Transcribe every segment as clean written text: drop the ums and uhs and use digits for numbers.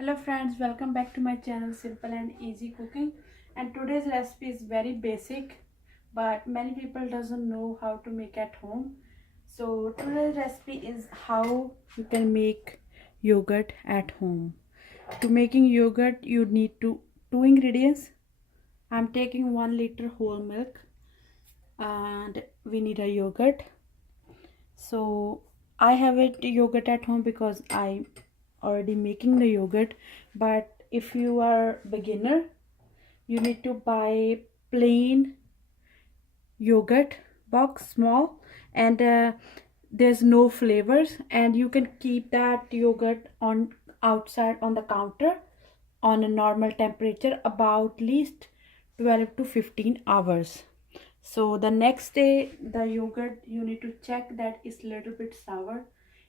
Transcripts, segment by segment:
Hello friends, welcome back to my channel Simple and Easy Cooking. And today's recipe is very basic, but many people doesn't know how to make at home. So today's recipe is how you can make yogurt at home. To making yogurt you need two ingredients. I'm taking 1 liter whole milk and we need a yogurt. So I have it yogurt at home because I already making the yogurt, but if you are beginner you need to buy plain yogurt box small, and there's no flavors, and you can keep that yogurt on outside on the counter on a normal temperature about least 12 to 15 hours. So the next day the yogurt you need to check that it's little bit sour.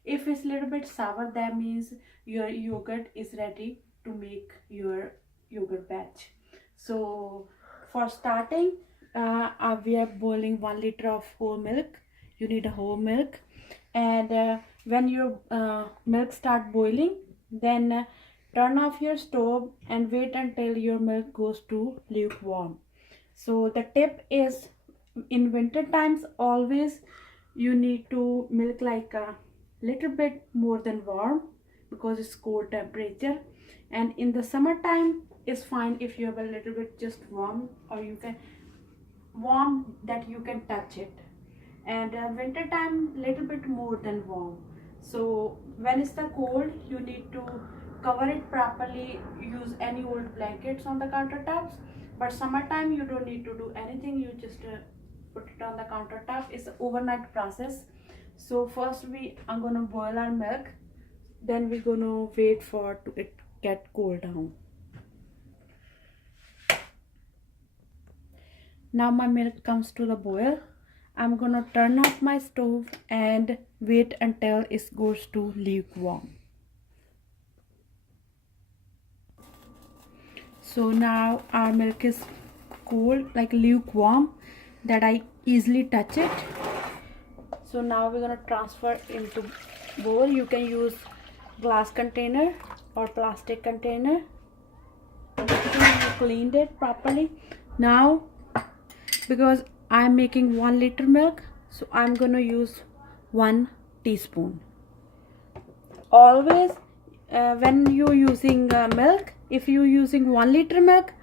If it's little bit sour, that means your yogurt is ready to make your yogurt batch. So for starting, we are boiling 1 liter of whole milk. You need a whole milk, and when your milk start boiling, then turn off your stove and wait until your milk goes to lukewarm. So the tip is, in winter times always you need to milk like a little bit more than warm because it's cold temperature, and in the summertime it's fine if you have a little bit just warm, or you can warm that you can touch it, and winter time little bit more than warm. So when it's the cold you need to cover it properly, use any old blankets on the countertops. But summertime you don't need to do anything, you just put it on the countertop. It's an overnight process. So first we are gonna boil our milk, then we're gonna wait for it get cool down. Now my milk comes to the boil. I'm gonna turn off my stove and wait until it goes to lukewarm. So now our milk is cold, like lukewarm, that I easily touch it. So now we're gonna transfer into bowl. You can use glass container or plastic container. You cleaned it properly. Now, because I'm making 1 liter milk, so I'm gonna use 1 teaspoon. Always when you're using milk, if you're using 1 liter milk,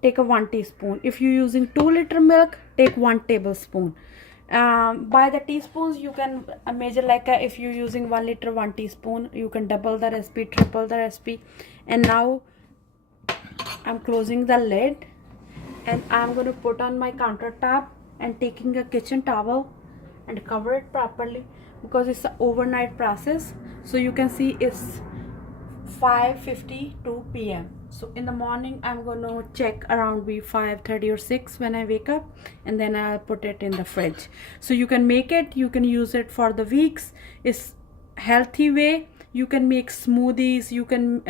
take a 1 teaspoon. If you're using 2 liter milk, take 1 tablespoon. By the teaspoons you can measure, like if you're using 1 liter 1 teaspoon, you can double the recipe, triple the recipe. And now I'm closing the lid and I'm going to put on my countertop and taking a kitchen towel and cover it properly because it's an overnight process. So you can see it's 5:52 p.m. So in the morning I'm gonna check around 5:30 or 6 when I wake up, and then I'll put it in the fridge. So you can make it, you can use it for the weeks. It's healthy way. You can make smoothies, you can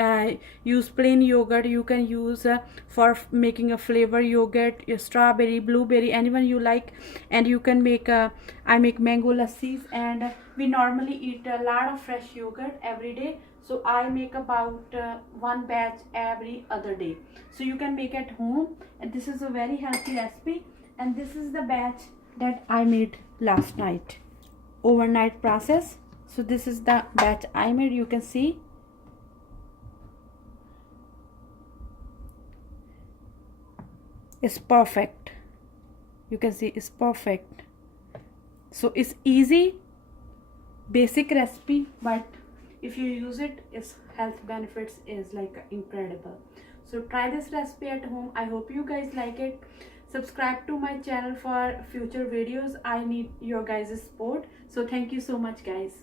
use plain yogurt, you can use for making a flavor yogurt, strawberry, blueberry, anyone you like. And you can make I make mango lassis, and we normally eat a lot of fresh yogurt every day. So I make about 1 batch every other day. So you can make at home, and this is a very healthy recipe. And this is the batch that I made last night, overnight process. So this is the batch I made. You can see it's perfect. You can see it's perfect. So it's easy, basic recipe, but if you use it, its health benefits is like incredible. So try this recipe at home. I hope you guys like it. Subscribe to my channel for future videos. I need your guys' support. So thank you so much, guys.